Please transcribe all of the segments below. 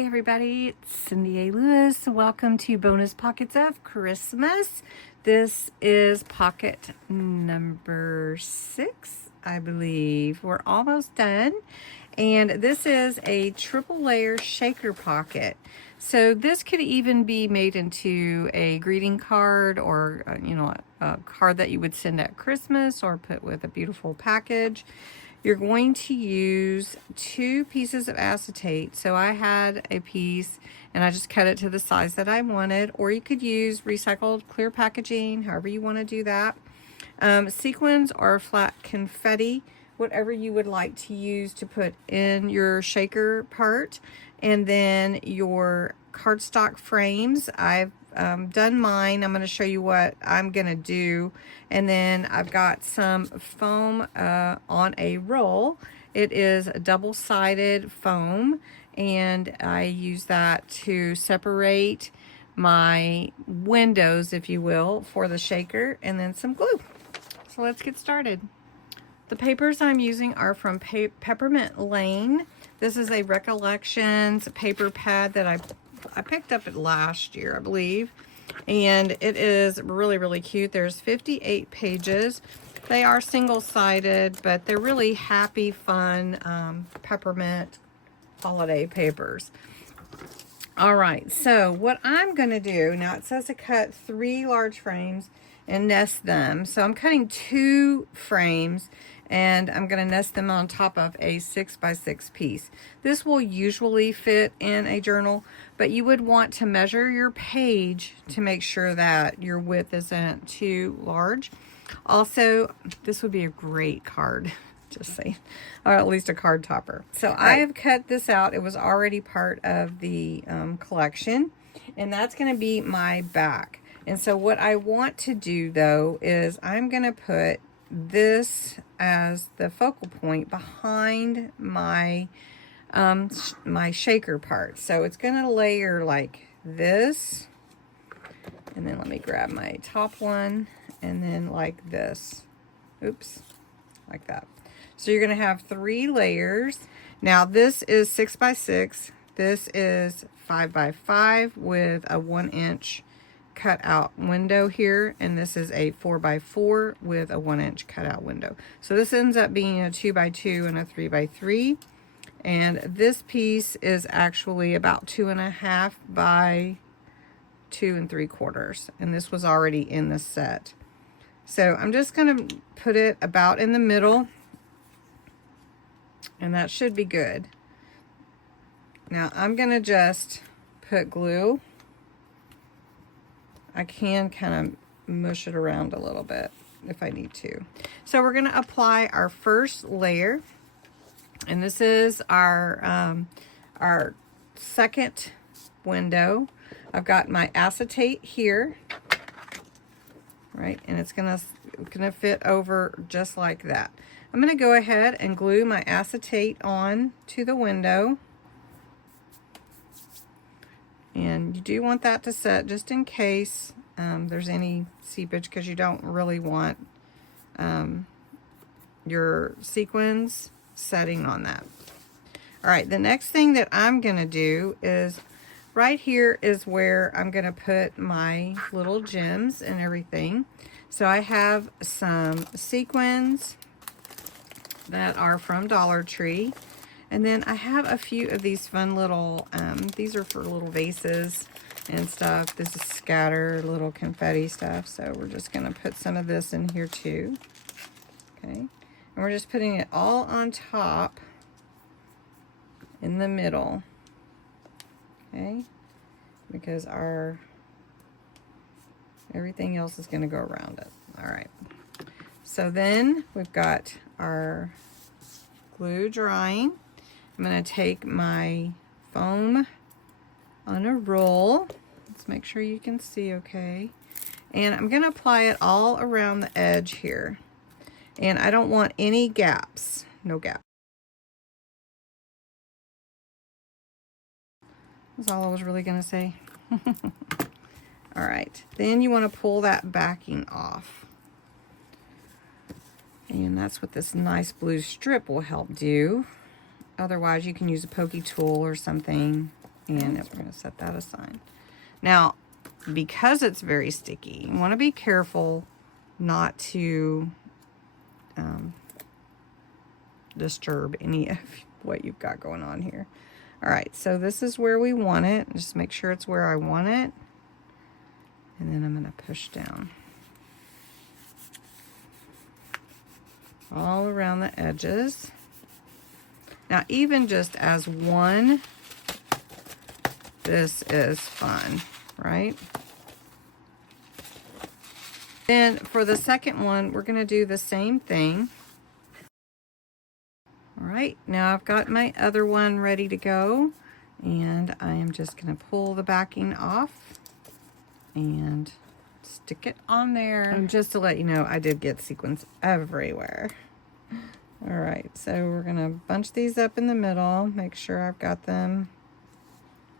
Hey everybody, it's Cindy A. Lewis. Welcome to Bonus Pockets of Christmas. This is pocket number 6, I believe. We're almost done. And this is a triple layer shaker pocket. So this could even be made into a greeting card or, a card that you would send at Christmas or put with a beautiful package. You're going to use 2 pieces of acetate. So I had a piece and I just cut it to the size that I wanted, or you could use recycled clear packaging, however you want to do that. Sequins or flat confetti, whatever you would like to use to put in your shaker part. And then your cardstock frames. I've done mine. I'm going to show you what I'm going to do. And then I've got some foam on a roll. It is a double-sided foam, and I use that to separate my windows, if you will, for the shaker, and then some glue. So let's get started. The papers I'm using are from Peppermint Lane. This is a Recollections paper pad that I picked up it last year, I believe. And it is really, really cute. There's 58 pages. They are single-sided, but they're really happy, fun, peppermint holiday papers. All right, so what I'm going to do, now it says to cut 3 large frames and nest them. So I'm cutting 2 frames and I'm going to nest them on top of a 6x6 piece. This will usually fit in a journal, but you would want to measure your page to make sure that your width isn't too large. Also, this would be a great card, just saying, or at least a card topper. So I have cut this out. It was already part of the collection, and that's going to be my back. And so what I want to do though is I'm going to put this as the focal point behind my my shaker part. So it's going to layer like this, and then let me grab my top one, and then like this. Oops, like that. So you're going to have 3 layers. Now this is 6x6. This is 5x5 with a 1-inch cut out window here, and this is a 4x4 with a 1-inch cutout window. So this ends up being a 2x2 and a 3x3, and this piece is actually about 2.5 by 2 3/4, and this was already in the set. So I'm just going to put it about in the middle, and that should be good. Now I'm going to just put glue. I can kind of mush it around a little bit if I need to. So we're going to apply our first layer, and this is our second window. I've got my acetate here, right, and it's gonna fit over just like that. I'm going to go ahead and glue my acetate on to the window. And you do want that to set just in case there's any seepage, because you don't really want your sequins setting on that. All right, the next thing that I'm going to do is right here is where I'm going to put my little gems and everything. So I have some sequins that are from Dollar Tree. And then I have a few of these fun little, these are for little vases and stuff. This is scatter little confetti stuff. So we're just going to put some of this in here too. Okay. And we're just putting it all on top in the middle. Okay. Because everything else is going to go around it. All right. So then we've got our glue drying. I'm going to take my foam on a roll. Let's make sure you can see okay. And I'm going to apply it all around the edge here. And I don't want any gaps. No gaps. That's all I was really going to say. All right. Then you want to pull that backing off. And that's what this nice blue strip will help do. Otherwise, you can use a pokey tool or something, And we're going to set that aside. Now, because it's very sticky, you want to be careful not to disturb any of what you've got going on here. All right, so this is where we want it. Just make sure it's where I want it. And then I'm going to push down all around the edges. Now, even just as one, this is fun, right? Then for the second one, we're going to do the same thing. All right, now I've got my other one ready to go, and I am just going to pull the backing off and stick it on there. And just to let you know, I did get sequins everywhere. All right, so we're going to bunch these up in the middle, make sure I've got them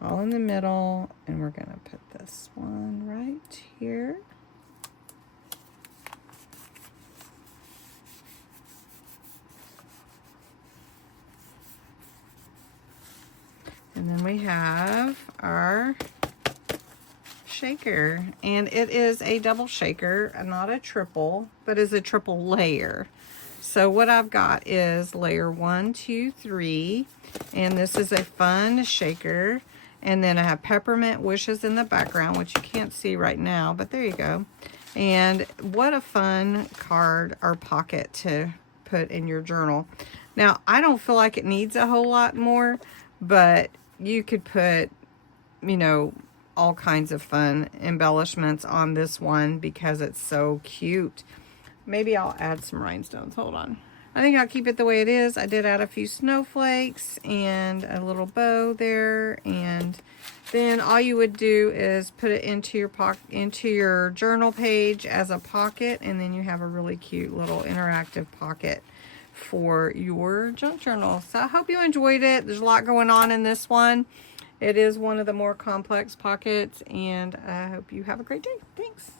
all in the middle, and we're going to put this one right here. And then we have our shaker, and it is a double shaker, not a triple, but is a triple layer. So what I've got is layer 1, 2, 3, and this is a fun shaker. And then I have peppermint wishes in the background, which you can't see right now, but there you go. And what a fun card or pocket to put in your journal. Now, I don't feel like it needs a whole lot more, but you could put, you know, all kinds of fun embellishments on this one because it's so cute. Maybe I'll add some rhinestones. Hold on. I think I'll keep it the way it is. I did add a few snowflakes and a little bow there, and then all you would do is put it into your into your journal page as a pocket, and then you have a really cute little interactive pocket for your junk journal. So I hope you enjoyed it. There's a lot going on in this one. It is one of the more complex pockets, and I hope you have a great day. Thanks.